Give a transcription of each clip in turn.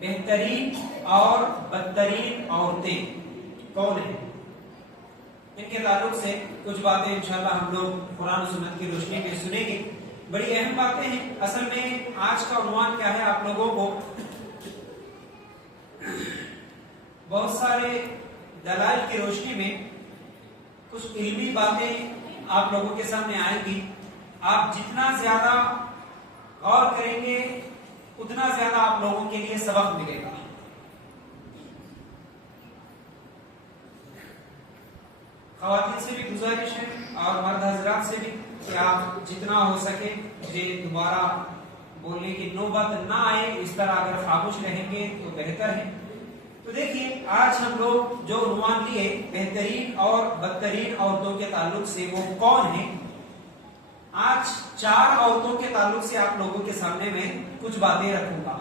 بہترین اور بدترین عورتیں کون ہیں؟ ان کے تعلق سے کچھ باتیں انشاءاللہ ہم لوگ قرآن و سنت کی روشنی میں سنیں گے. بڑی اہم باتیں ہیں. اصل میں آج کا عنوان کیا ہے؟ آپ لوگوں کو بہت سارے دلائل کی روشنی میں کچھ علمی باتیں آپ لوگوں کے سامنے آئیں گی. آپ جتنا زیادہ غور کریں گے اتنا زیادہ آپ لوگوں کے لیے سبق ملے گا. خواتین سے بھی گزارش ہے اور مرد حضرات سے بھی کہ آپ جتنا ہو سکے مجھے دوبارہ بولنے کی نوبت نہ آئے. اس طرح اگر خاموش رہیں گے تو بہتر ہے. تو دیکھیے آج ہم لوگ جو عنوان لیے بہترین اور بدترین عورتوں کے تعلق سے وہ کون ہیں. آج 4 عورتوں کے تعلق سے آپ لوگوں کے سامنے میں کچھ باتیں رکھوں گا.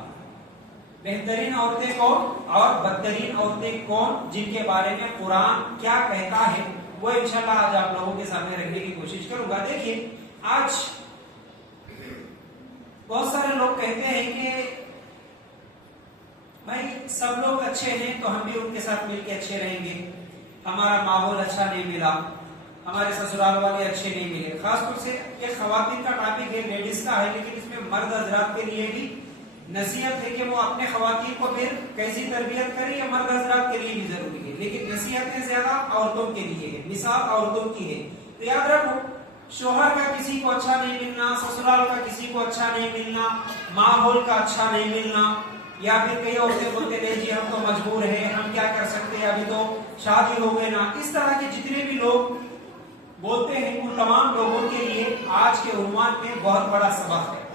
بہترین عورتیں کون اور بدترین عورتیں کون، جن کے بارے میں قرآن کیا کہتا ہے وہ انشاءاللہ آج آپ لوگوں کے سامنے رکھنے کی کوشش کروں گا. دیکھیے آج بہت سارے لوگ کہتے ہیں کہ بھائی سب لوگ اچھے ہیں تو ہم بھی ان کے ساتھ مل کے اچھے رہیں گے. ہمارا ماحول اچھا نہیں ملا، ہمارے سسرال والے اچھے نہیں ملے. خاص طور سے یہ خواتین کا ٹاپک ہے، لیڈیز کا ہے، لیکن اس میں مرد حضرات کے لیے بھی نصیحت ہے کہ وہ اپنے خواتین کو پھر کیسی تربیت کریں. یہ مرد حضرات کے لیے بھی ضروری ہے، لیکن نصیحتیں زیادہ عورتوں کے لیے ہے، مثال عورتوں کی ہے. تو یاد رکھو شوہر کا کسی کو اچھا نہیں ملنا، سسرال کا کسی کو اچھا نہیں ملنا، ماحول کا اچھا نہیں ملنا، یا پھر کئی عورتیں بولتے نہیں جی ہم تو مجبور ہیں، ہم کیا کر سکتے ہیں، ابھی تو شادی ہو گئے نا. اس طرح کے جتنے بھی لوگ بولتے ہیں ان تمام لوگوں کے لیے آج کے عنوان میں بہت بڑا سبق ہے.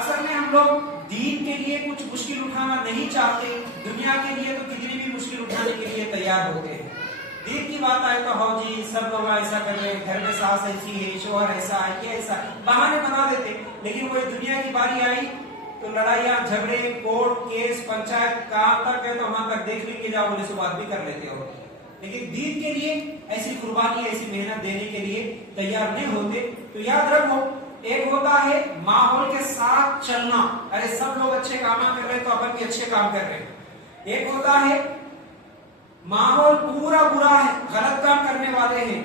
اصل میں ہم لوگ دین کے لیے کچھ مشکل اٹھانا نہیں چاہتے، دنیا کے لیے تو کتنی بھی مشکل اٹھانے کے لیے تیار ہوتے ہیں. دین کی بات آئے تو ہو جی سب لوگ ایسا کر رہے ہیں، گھر میں ساس ایسی ہے، شوہر ایسا ہے، یہ ایسا ہے، بہانے بنا دیتے. لیکن وہ دنیا کی باری آئی تو لڑائیاں جھگڑے کورٹ کیس پنچایت کہاں تک ہے تو وہاں تک دیکھ لیں گے، جاؤ بولے سے بات بھی کر لیتے ہو. لیکن دین کے لیے ایسی قربانی ایسی محنت دینے کے لیے تیار نہیں ہوتے. تو یاد رکھو ایک ہوتا ہے ماحول کے ساتھ چلنا، ارے سب لوگ اچھے کام کر رہے ہیں تو اپن بھی اچھے کام کر رہے ہیں. ایک ہوتا ہے ماحول پورا برا ہے، غلط کام کرنے والے ہیں،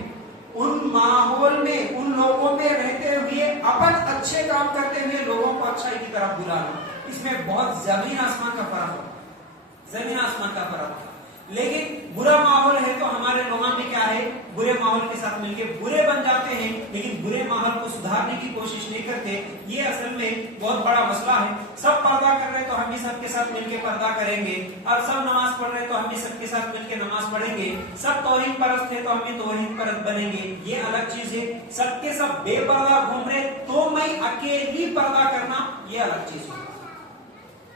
ان ماحول میں ان لوگوں میں رہتے ہوئے اپن اچھے کام کرتے ہوئے لوگوں کو اچھائی کی طرف بلانا. اس میں بہت زمین آسمان کا فرق ہے، زمین آسمان کا فرق ہے. لیکن برا ماحول ہے تو ہمارے لوگوں میں کیا ہے، برے ماحول کے ساتھ مل کے برے بن جاتے ہیں، لیکن برے ماحول کو سدھارنے کی کوشش نہیں کرتے. یہ اصل میں بہت بڑا مسئلہ ہے. سب پردہ کر رہے تو ہم بھی سب کے ساتھ مل کے پردہ کریں گے، اور سب نماز پڑھ رہے تو ہم بھی سب کے ساتھ مل کے نماز پڑھیں گے. سب توحید پرست ہے تو ہم بھی توحید پرست بنیں گے، یہ الگ چیز ہے. سب کے سب بے پردہ گھوم رہے تو میں اکیلی پردہ کرنا یہ الگ چیز ہے.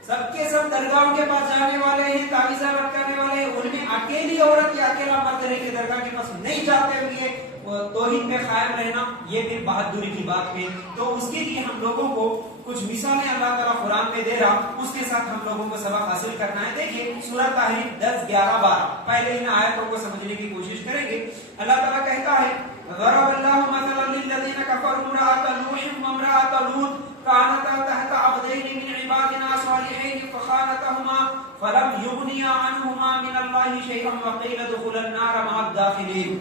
سب کے سب درگاہوں کے پاس جانے والے ہیں، تعویذ لٹکانے والے ہیں، ان میں اکیلی عورت یا اکیلا مرد رہ کے درگاہ کے پاس نہیں جاتے ہوئے توحید میں قائم رہنا یہ بھی بہادری کی بات ہے. تو اس کے لیے ہم لوگوں کو کچھ مثالیں اللہ تعالیٰ قرآن میں دے رہا، اس کے ساتھ ہم لوگوں کو سبق حاصل کرنا ہے. دیکھیے سورہ تحریم 10 11 12 پہلے ان آیتوں کو سمجھنے کی کوشش کریں گے. اللہ تعالیٰ کہتا ہے ضرب اللہ مثلا للذین کفروا امرأۃ نوح وامرأۃ لوط كانتا تحت عبدين من عبادنا صالحين فخانتهما فلم يغنيا عنهما من الله شيئا وقيل ادخلا النار مع الداخلين.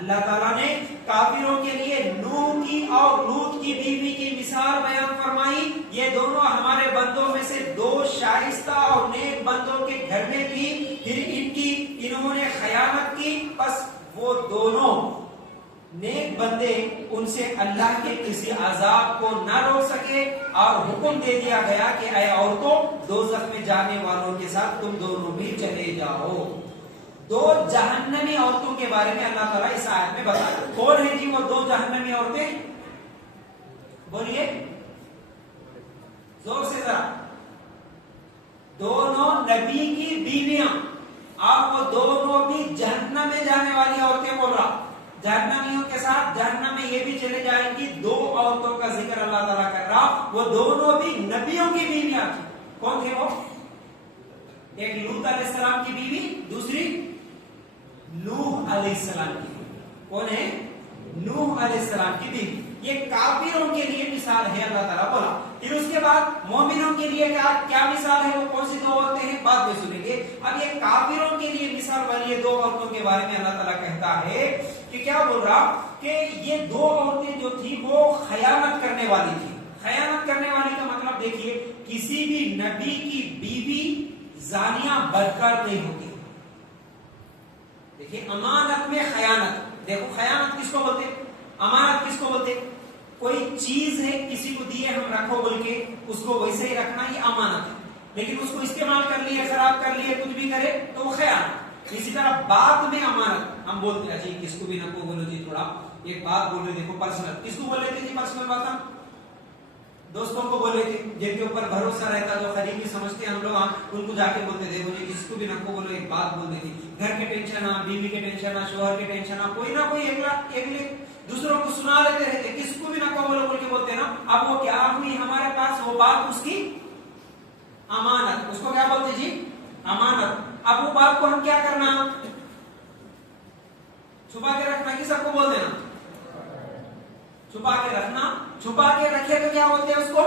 اللہ تعالیٰ نے کافروں کے لیے نوح کی اور لوط کی بیوی کی مثال بیان فرمائی. یہ دونوں ہمارے بندوں میں سے 2 شائستہ اور نیک بندوں کے گھر میں تھی، پھر انہوں نے خیانت کی، بس وہ دونوں نیک بندے ان سے اللہ کے کسی عذاب کو نہ روک سکے اور حکم دے دیا گیا کہ اے عورتوں دوزخ میں جانے والوں کے ساتھ تم دونوں بھی چلے جاؤ. 2 جہنمی عورتوں کے بارے میں اللہ تعالیٰ اس آیت میں بتایا. کون ہے جی وہ 2 جہنمی عورتیں؟ بولیے زور سے ذرا. دونوں نبی کی بیویاں، آپ وہ دونوں بھی جہنم میں جانے والی عورتیں بول رہا. جہنمیوں کے ساتھ جہنم میں یہ بھی چلے جائیں گی. 2 عورتوں کا ذکر اللہ تعالیٰ کر رہا، وہ دونوں بھی نبیوں کی بیویاں تھی. کون تھے وہ؟ ایک لوط علیہ السلام کی بیوی، دوسری نوح علیہ السلام کی بیوی. کون ہے؟ نوح علیہ السلام کی بیوی. یہ کافروں کے لیے مثال ہے اللہ تعالیٰ بولا. پھر اس کے بعد مومنوں کے لیے کیا مثال ہے، وہ کون سی اب یہ کافروں کے لیے مثال والی یہ دو عورتوں کے بارے میں اللہ تعالیٰ کہتا ہے کہ کیا بول رہا کہ یہ دو عورتیں جو تھی وہ خیانت کرنے والی تھی. خیانت کرنے والی کا مطلب دیکھیے کسی بھی نبی کی بیوی زانیہ بدکار نہیں ہوتی. دیکھیے امانت میں خیانت, دیکھو خیانت کس کو بولتے, امانت کس کو بولتے, کوئی چیز ہے کسی کو دیے ہم رکھو بول کے اس کو ویسے ہی رکھنا یہ امانت ہے, لیکن اس کو استعمال کر لیے خراب کر لیے کچھ بھی کرے تو وہ خیانت. اسی طرح بات میں امانت ہم بولتے ہیں جی کس کو بھی نہ کو بولو جی تھوڑا ایک بات بول رہے دیکھو پرسنل, کس کو بول رہے تھے جی پرسنل بات, دوستوں کو بول رہے تھے جن کے اوپر بھروسہ رہتا جو قریبی سمجھتے ہم لوگ ان کو جا کے بولتے تھے مجھے کس کو بھی نہ کو بولو ایک بات بول دیتی. گھر کے ٹینشن بیوی کے ٹینشن شوہر کے ٹینشن کوئی نہ کوئی ایک دوسروں کو سنا لیتے رہتے کس کو بھی نہ کو بولو بول کے بولتے نا. اب وہ کیا ہوئی ہمارے پاس وہ بات اس کی امانت, اس کو کیا بولتے جی امانت. اب وہ بات کو ہم کیا کرنا چھپا کے رکھنا کہ سب کو بول دینا, چھپا کے رکھنا, چھپا کے رکھے تو کیا بولتے ہیں اس کو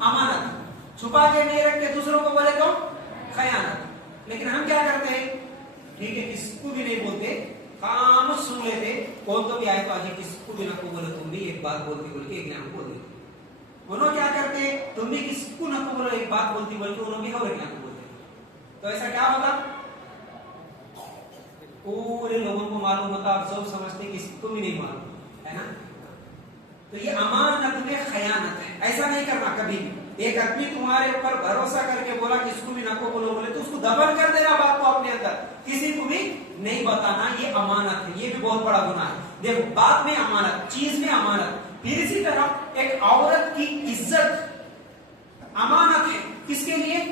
امانت, چھپا کے نہیں رکھتے دوسروں کو بولے تو خیانت. لیکن ہم کیا کرتے ہیں ٹھیک ہے کس کو بھی نہیں بولتے کام سن لیتے کون تو بھی آئے تو آج کس کو بھی نہ کو بولے تم بھی ایک بات بولتی بول کے ایک نام بول دیتے. انہوں کیا کرتے تم بھی کس کو نہ کو بولو ایک بات بولتی بول کے انہوں بھی اور ایک نام بولتے. تو ایسا کیا ہوتا پورے لوگوں کو معلوم ہوتا, آپ سب سمجھتے کسی کو بھی نہیں معلوم ہے نا. تو یہ امانت میں خیانت ہے, ایسا نہیں کرنا کبھی بھی. ایک آدمی تمہارے اوپر بھروسہ کر کے بولا کہ اس کو بھی نہ کو بولو بولے تو اس کو دبن کر دینا بات کو اپنے اندر, کسی کو بھی نہیں بتانا, یہ امانت ہے, یہ بھی بہت بڑا گناہ ہے. دیکھو بات میں امانت, چیز میں امانت. پھر اسی طرح ایک عورت کی عزت امانت ہے, کس کے لیے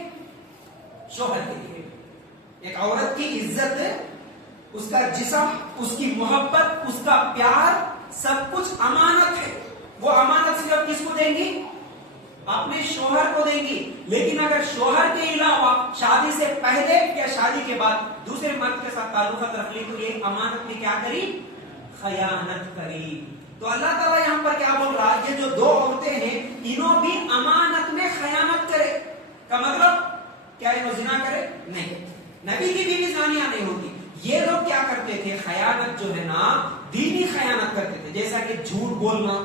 شوہر کے لیے. ایک عورت کی عزت اس کا جسم اس کی محبت اس کا پیار سب کچھ امانت ہے. وہ امانت صرف کس کو دیں گی اپنے شوہر کو دیں گی. لیکن اگر شوہر کے علاوہ شادی سے پہلے یا شادی کے بعد دوسرے مرد کے ساتھ تعلقات رکھ لی تو یہ امانت میں کیا کری خیانت کری. تو اللہ تعالیٰ یہاں پر کیا بول رہا ہے یہ جو دو عورتیں ہیں انہوں بھی امانت میں خیانت کرے کا مطلب کیا انہوں زنا کرے نہیں, نبی کی بیوی زانیہ نہیں ہوتی. یہ لوگ کیا کرتے تھے خیانت جو ہے نا دینی خیانت کرتے تھے, جیسا کہ جھوٹ بولنا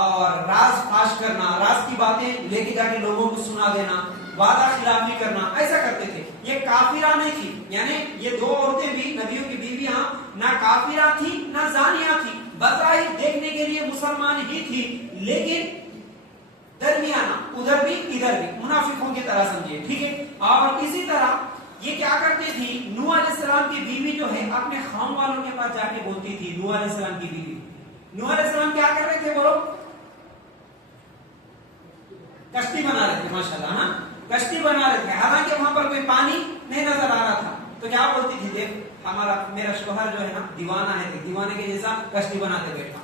اور راز فاش کرنا, راز کی باتیں لے کے جا کے لوگوں کو سنا دینا, وعدہ خلافی کرنا, ایسا کرتے تھے. یہ کافرہ نہیں تھی, یعنی یہ دو عورتیں بھی نبیوں کی بیویاں نہ کافرہ تھی نہ زانیہ تھی, بظاہر دیکھنے کے لیے مسلمان ہی تھی لیکن درمیانہ, ادھر بھی ادھر بھی منافقوں کی طرح سمجھے ٹھیک ہے. اور اسی طرح یہ کیا کرتی تھی نوح علیہ السلام کی بیوی جو ہے اپنے قوم والوں کے پاس جا کے بولتی تھی. نوح علیہ السلام کی بیوی, نوح علیہ السلام کیا کر رہے تھے بولو کشتی بنا رہے تھے, ماشاءاللہ نا کشتی بنا رہے تھے, حالانکہ وہاں پر کوئی پانی نہیں نظر آ رہا تھا. تو کیا بولتی تھی دیکھ میرا شوہر جو ہے نا دیوانہ ہے, دیوانے کے جیسا کشتی بناتے بیٹھا.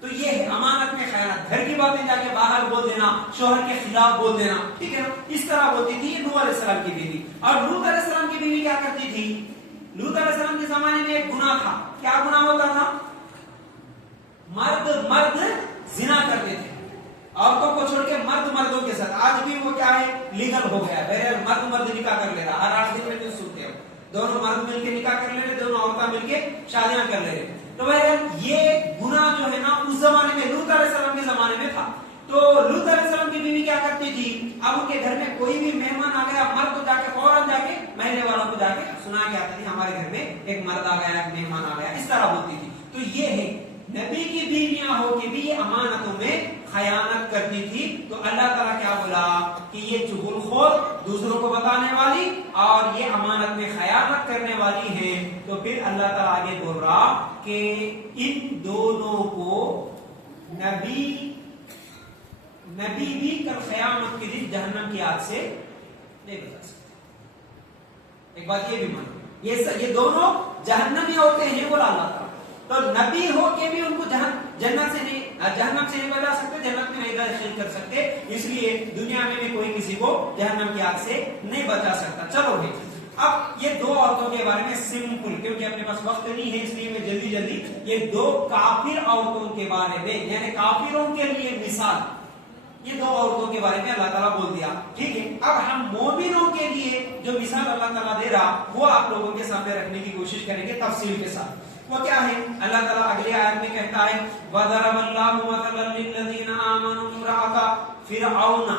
تو یہ ہے امانت میں خیانت, گھر کی باتیں جا کے باہر بول دینا, شوہر کے خلاف بول دینا, ٹھیک ہے نا. اس طرح بولتی تھی نوح علیہ السلام کی بیوی. اور لوط علیہ السلام کی بیوی کیا کرتی تھی, لوط علیہ السلام کے زمانے میں ایک گناہ تھا. کیا گناہ ہوتا تھا, مرد زنا کرتے تھے, عورتوں کو چھوڑ کے مردوں کے ساتھ. آج بھی وہ کیا ہے لیگل ہو گیا ہے, مرد نکاح کر لے رہا, ہر 8 دن میں جو سنتے ہو دونوں مرد مل کے نکاح کر لے رہے, دونوں عورتیں مل کے شادیاں کر لے رہے. تو یہ گناہ جو ہے نا اس زمانے میں لوط علیہ السلام کے زمانے میں تھا. تو لوط علیہ السلام کی بیوی کیا کرتی تھی, اب ان کے گھر میں کوئی بھی مہمان آ گیا, مرد تو جا کے فوراً جا کے محلے والوں کو جا کے سنا کے آتی تھی ہمارے گھر میں ایک مرد آ گیا, ایک مہمان آ گیا, اس طرح بولتی تھی. تو یہ ہے نبی کی بیویاں ہو کے بھی یہ امانتوں میں خیانت کرتی تھی. تو اللہ تعالیٰ کیا بولا کہ یہ چغل خور, دوسروں کو بتانے والی اور یہ امانت میں خیانت کرنے والی ہے. تو پھر اللہ تعالیٰ آگے بول رہا کہ ان دونوں کو نبی بھی کل قیامت کے دن جہنم کی آگ سے نہیں بچا سکتے. ایک بات یہ بھی مانو, یہ دونوں جہنمی ہوتے ہیں بولا اللہ تعالیٰ. تو نبی ہو کے بھی ان کو جہنم سے نہیں بچا سکتے, جنت میں نہیں داخل کر سکتے. اس لیے دنیا میں بھی کوئی کسی کو جہنم کی آگ سے نہیں بچا سکتا. چلو بھائی, اب یہ دو عورتوں کے بارے میں سمپل, کیونکہ اپنے پاس وقت نہیں ہے اس لیے میں جلدی یہ دو کافر عورتوں کے بارے میں, یعنی کافروں کے لیے مثال, یہ دو عورتوں کے بارے میں اللہ تعالیٰ بول دیا. ٹھیک ہے, اب ہم مومنوں کے لیے جو مثال اللہ تعالیٰ دے رہا وہ آپ لوگوں کے سامنے رکھنے کی کوشش کریں گے تفصیل کے ساتھ. وہ کیا ہے؟ اللہ تعالیٰ اگلی آیت میں کہتا ہے وَضَرَبَ اللَّهُ مَثَلًا لِّلَّذِينَ آمَنُوا امْرَأَتَ فِرْعَوْنَ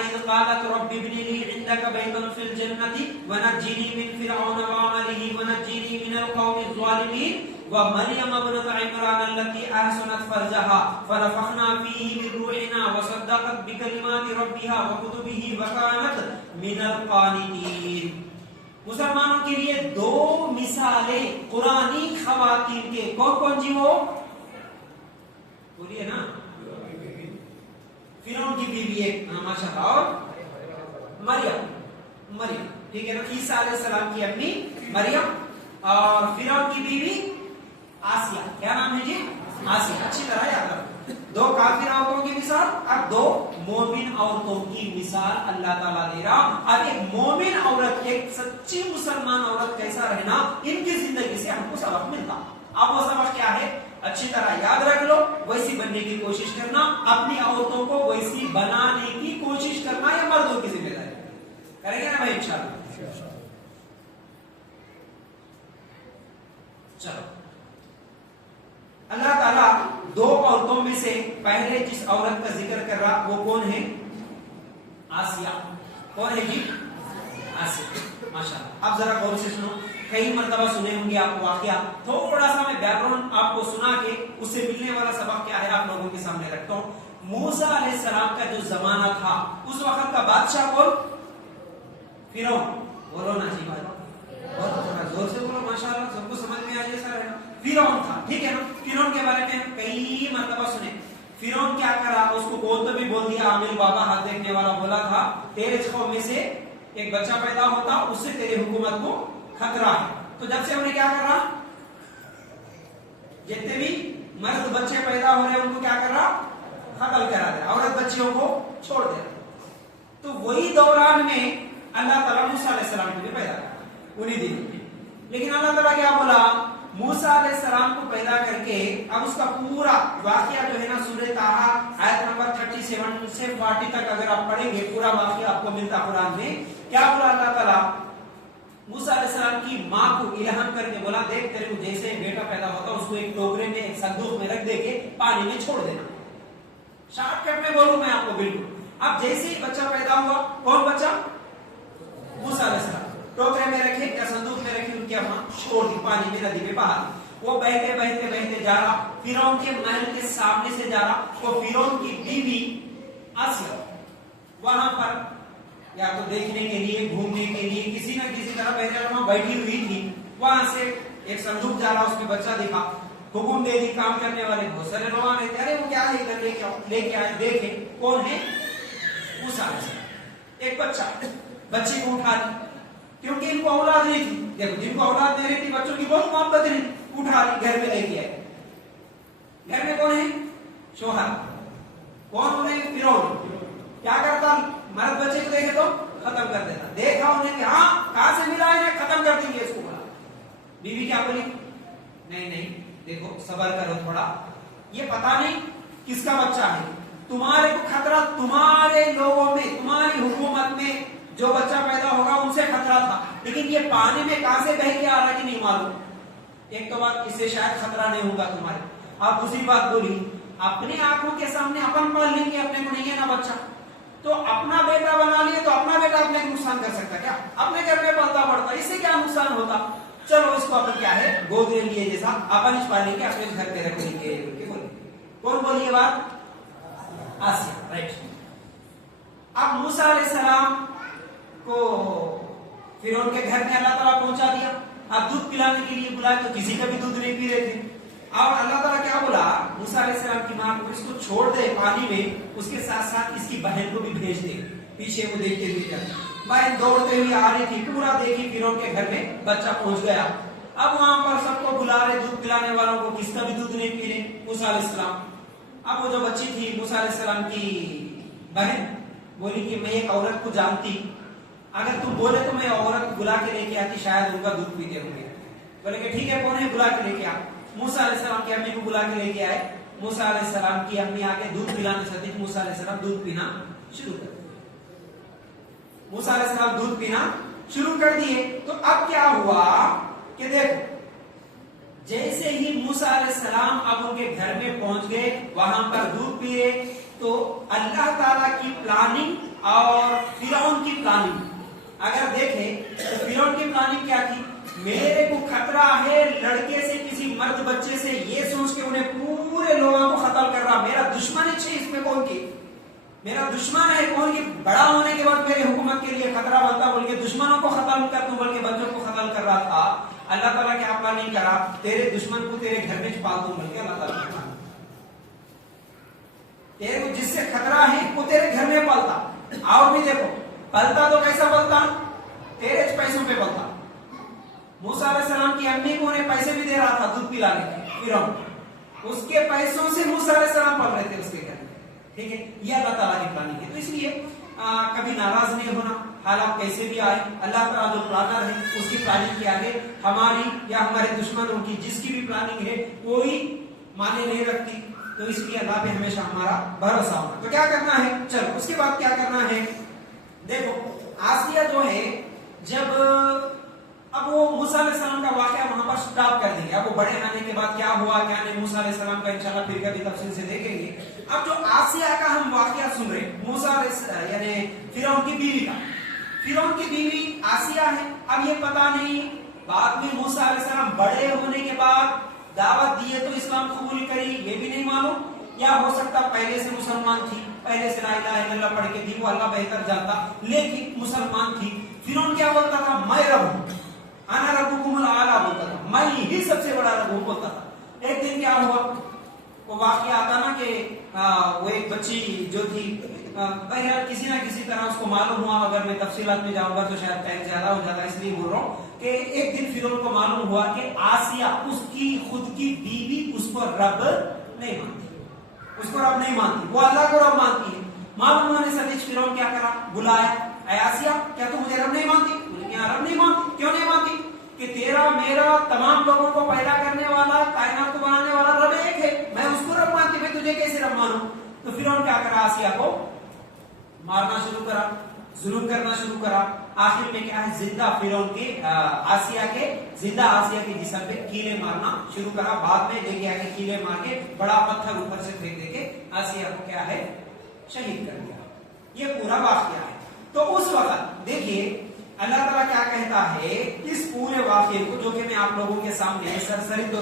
إِذْ قَالَتْ رَبِّ ابْنِ لِي عِندَكَ بَيْتًا فِي الْجَنَّةِ وَنَجِّنِي مِنْ فِرْعَوْنَ وَعَمَلِهِ وَنَجِّنِي مِنَ الْقَوْمِ الظَّالِمِينَ وَمَرْيَمَ ابْنَتَ عِمْرَانَ الَّتِي أَحْصَنَتْ فَرْجَهَا فَنَفَخْنَا فِيهِ مِنْ رُوحِنَا وَصَدَّقَتْ بِكَلِمَاتِ رَبِّهَا وَكُتُبِهِ وَكَانَتْ مِنَ الْقَانِتِينَ. مسلمانوں کے لیے دو مثالیں قرآنی خواتین کے. کون کون جی وہ بولیے نا؟ فرعون کی بیوی ایک ماشاءاللہ, اور مریم ٹھیک ہے نا, عیسیٰ علیہ السلام کی اپنی مریم, اور فرعون کی بیوی آسیہ. کیا نام ہے جی؟ آسیہ. اچھی طرح یاد رکھو. دو کافر عورتوں کی مثال, اب دو مومن عورتوں کی مثال اللہ تعالیٰ دے رہا. اب ایک مومن عورت, ایک سچی مسلمان عورت کیسا رہنا, ان کی زندگی سے ہم کو سبق ملتا. اب وہ سبق کیا ہے؟ اچھی طرح یاد رکھ لو. ویسی بننے کی کوشش کرنا, اپنی عورتوں کو ویسی بنانے کی کوشش کرنا, یہ مردوں کی ذمہ داری. کریں گے نا بھائی انشاءاللہ؟ چلو, اللہ تعالیٰ دو عورتوں میں سے پہلے جس عورت کا ذکر کر رہا وہ کون ہے؟ آسیہ. کون ہے جی؟ آسیہ. ماشاءاللہ. اب ذرا غور سے سنو, کئی مرتبہ سنے ہوں گے آپ واقعہ. تھوڑا سا میں بیک گراؤنڈ آپ کو سنا کے اس سے ملنے والا سبق کیا ہے آپ لوگوں کے سامنے رکھتا ہوں. موسیٰ علیہ السلام کا جو زمانہ تھا اس وقت کا بادشاہ کون؟ فرعون. بولو نا جی بھائی, بہت زور سے بولو, ماشاءاللہ سب کو سمجھ میں آ جائے سر. فرعون تھا, ٹھیک ہے نا. فرعون کے بارے میں کئی مرتبہ سنے. فرعون کیا کرا, اس کو بول تو بھی بول دیا, عامل بابا ہاتھ دیکھنے والا بولا تھا تیرے قوم میں سے ایک بچہ پیدا ہوتا اس سے تیری حکومت کو خطرہ ہے. تو جب سے انہیں کیا کر رہا, جتنے بھی مرد بچے پیدا ہو رہے ان کو کیا کر رہا, قتل کرا دے, عورت بچیوں کو چھوڑ دے. تو وہی دوران میں اللہ تعالیٰ موسیٰ علیہ السلام کو بھی پیدا کرا انہی دنوں میں. لیکن اللہ تعالیٰ کیا بولا, موسیٰ علیہ السلام کو پیدا کر کے اب اس کا پورا واقعہ جو ہے نا سورہ طٰہٰ آیت نمبر 37 سے 40 تک اگر آپ پڑھیں گے پورا واقعہ آپ کو ملتا قرآن میں. کیا بولا اللہ تعالیٰ, موسیٰ علیہ السلام کی ماں کو الہام کر کے بولا دیکھ تیرے کو جیسے بیٹا پیدا ہوتا اس کو ایک ٹوکرے میں ایک صندوق میں رکھ دے کے پانی میں چھوڑ دینا. شارٹ کٹ میں بولوں میں آپ کو بالکل. اب جیسے ہی بچہ پیدا ہوا, کون بچہ؟ موسیٰ علیہ السلام. ٹوکرے میں رکھے یا صندوق میں رکھے, ان کی ماں چھوڑ دی پانی میں, ندی میں باہر. وہ بہتے بہتے بہتے جا رہا, فرعون کے محل کے سامنے سے جا رہا. تو فرعون کی بیوی آسیہ وہاں پر یا تو دیکھنے کے لیے, گھومنے کے لیے, کسی نہ کسی طرح بہرحال وہاں بیٹھی ہوئی تھی. وہاں سے ایک صندوق جا رہا, اس میں بچہ دکھا, حکم دے دی. کام کرنے والے بہت سارے لوگ آ رہے تھے, ارے وہ کیا ہے ادھر لے کے آئے, دیکھے کون ہے, موسیٰ علیہ السلام. ایک بچے کو اٹھا لی, کیونکہ ان کو اولاد نہیں تھی. دیکھو جن کو اولاد نہیں رہی تھی بچوں کی بہت محبت رہی, اٹھا لی گھر میں لے کے آئے. گھر میں کون ہے؟ شوہر. کون ہونے؟ فرعون. کیا کرتا, مرد بچے کو دیکھے تو ختم کر دیتا. دیکھا انہیں کہ ہاں کہاں سے ملا ہے, ختم کر دیں گے اس کو. بولا بیوی کیا بولی, نہیں دیکھو صبر کرو تھوڑا, یہ پتا نہیں کس کا بچہ ہے, تمہارے کو خطرہ تمہارے لوگوں میں, تمہاری حکومت میں جو بچہ پیدا ہوگا ان سے خطرہ تھا, لیکن یہ پانی میں کہاں سے بہ کے آ رہا کہ نہیں معلوم. ایک تو بات, اس سے شاید خطرہ نہیں ہوگا تمہارے. آپ دوسری بات بولی, اپنی آنکھوں کے سامنے اپن پال لیں گے, اپنے کو نہیں ہے نا بچہ, تو اپنا بیٹا بنا لیے تو اپنا بیٹا اپنے کو نقصان کر سکتا کیا, اپنے گھر میں پلتا پڑتا, اس سے کیا نقصان ہوتا. چلو اس کو اپن کیا ہے گود لے لیے, جیسا اپن اس پالیں گے, اپنے گھر پہ رکھ لیں گے. کون بولی یہ بات؟ آسیہ. رائٹ. اب موسیٰ علیہ السلام کو فرعون کے گھر میں اللہ تعالیٰ پہنچا دیا. اب دودھ پلانے کے لیے بلایا تو کسی کا بھی دودھ نہیں پی رہے تھے. اور اللہ تعالیٰ کیا بولا, موسیٰ علیہ السلام کی ماں کو اس کو چھوڑ دے پانی میں, اس کے ساتھ ساتھ اس کی بہن کو بھی بھیج دے. پیچھے وہ دیکھتے ہوئے جاتے, بہن دوڑتے ہوئے آ رہی تھی, پورا دیکھی فرعون کے گھر میں بچہ پہنچ گیا. اب وہاں پر سب کو بلا رہے دودھ پلانے والوں کو, کس کا بھی دودھ نہیں پی رہے. موسیٰ علیہ السلام, اب وہ جو بچی تھی موسیٰ علیہ السلام کی بہن بولی کہ میں ایک عورت کو جانتی, اگر تم بولے تو میں عورت بلا کے لے کے آتی, شاید ان کا دودھ پیتے ہوں گے. بولے کہ ٹھیک ہے, کون ہے, بلا کے لے کے آ. موسیٰ علیہ السلام کی امی کو بلا کے لے کے آئے. موسیٰ علیہ السلام کی امی آگے دودھ پلانے سے موسیٰ علیہ السلام دودھ پینا شروع کر دیے. موسیٰ علیہ السلام دودھ پینا شروع کر دیے. تو اب کیا ہوا کہ دیکھو جیسے ہی موسیٰ علیہ السلام اب ان کے گھر میں پہنچ گئے, وہاں پر دودھ پیے, تو اللہ تعالیٰ کی پلاننگ اور فرعون کی پلاننگ اگر دیکھیں تو فرعون کی پلاننگ کیا تھی, میرے کو خطرہ ہے لڑکے سے, کسی مرد بچے سے, یہ سوچ کے انہیں پورے لوگوں کو ختم کر رہا, میرا دشمن ہے اس میں کون کی, میرا دشمن ہے کون کی, بڑا ہونے کے بعد میرے حکومت کے لیے خطرہ بنتا بول کے دشمنوں کو ختم کر دوں بلکہ بچوں کو ختم کر رہا تھا. اللہ تعالیٰ کیا پلاننگ کرا, تیرے دشمن کو تیرے گھر میں پال دوں بلکہ اللہ تعالیٰ نے تیرے کو جس سے خطرہ ہے وہ تیرے گھر میں پالتا. اور بھی دیکھو پلتا تو کیسا پلتا, تیرے پیسوں پہ پلتا. موسیٰ علیہ السلام کی امی کو انہیں پیسے بھی دے رہا تھا دودھ پلانے کے, فرعون اس کے پیسوں سے موسیٰ علیہ السلام پل رہے تھے اس کے گھر میں. ٹھیک ہے, یہ اللہ تعالیٰ کی پلاننگ ہے. تو اس لیے کبھی ناراض نہیں ہونا, حالات کیسے بھی آئے, اللہ تعالیٰ جو پلانر ہے اس کی پلاننگ کے آگے ہماری یا ہمارے دشمنوں کی جس کی بھی پلاننگ ہے کوئی معنی نہیں رکھتی. تو اس لیے اللہ پہ ہمیشہ ہمارا بھروسہ ہونا. تو کیا کرنا ہے, چلو اس کے بعد کیا کرنا ہے, دیکھو آسیہ جو ہے جب اب وہ موسیٰ علیہ السلام کا واقعہ وہاں پر سٹاپ کر دیں گے. اب وہ بڑے آنے کے بعد کیا ہوا کیا نہیں موسیٰ علیہ السلام کا انشاءاللہ پھر کبھی تفصیل سے دیکھیں گے. اب جو آسیہ کا ہم واقعہ سن رہے ہیں, موسیٰ یعنی فرعون کی بیوی کا, فرعون کی بیوی آسیہ ہے. اب یہ پتا نہیں بعد میں موسیٰ علیہ السلام بڑے ہونے کے بعد دعوت دیے تو اسلام قبول کری, یہ بھی نہیں معلوم, یا ہو سکتا پہلے سے مسلمان تھی, پہلے سے لا الہ الا اللہ پڑھ کے تھی, وہ اللہ بہتر جانتا, لیکن مسلمان تھی. فرعون کیا بولتا تھا, میں رب ہوں, انا ربکم الاعلی بولتا تھا, میں ہی سب سے بڑا رب ہوں بولتا تھا. ایک دن کیا ہوا, وہ واقعہ آتا نا کہ وہ ایک بچی جو تھی, بہرحال کسی نہ کسی طرح اس کو معلوم ہوا, اگر میں تفصیلات میں جاؤں گا تو شاید ٹائم زیادہ ہو جاتا ہے, اس لیے بول رہا ہوں کہ ایک دن فرعون کو معلوم ہوا کہ آسیہ اس کی خود کی بیوی اس کو رب نہیں مانتی, اس کو رب نہیں مانتی, وہ اللہ کو رب مانتی ہے. معلوم ہونے سے فرعون کیا کرا, بلایا, اے آسیہ کیا تو مجھے رب نہیں مانتی؟ رب نہیں مانتی. کیوں نہیں مانتی؟ کہ تیرا میرا تمام لوگوں کو پیدا کرنے والا, کائنات کو بنانے والا رب ایک ہے, میں اس کو رب مانتی, میں تجھے کیسے رب مانوں؟ تو فرعون کیا کرا, آسیہ کو مارنا شروع کرا, ظلم کرنا شروع کرا. آخر میں کیا ہے, زندہ فرعون کے آسیہ کے زندہ آسیہ کے جسم پہ کیلے مارنا شروع کرا. بعد میں دیکھ گیا کہ کیلے مار کے بڑا پتھر اوپر سے پھینک دے کے آسیہ کو کیا ہے شہید کر دیا. یہ پورا واقعہ ہے. تو اس وقت دیکھیے اللہ تعالیٰ کیا کہتا ہے اس پورے واقعے کو, جو کہ میں آپ لوگوں کے سامنے سرسری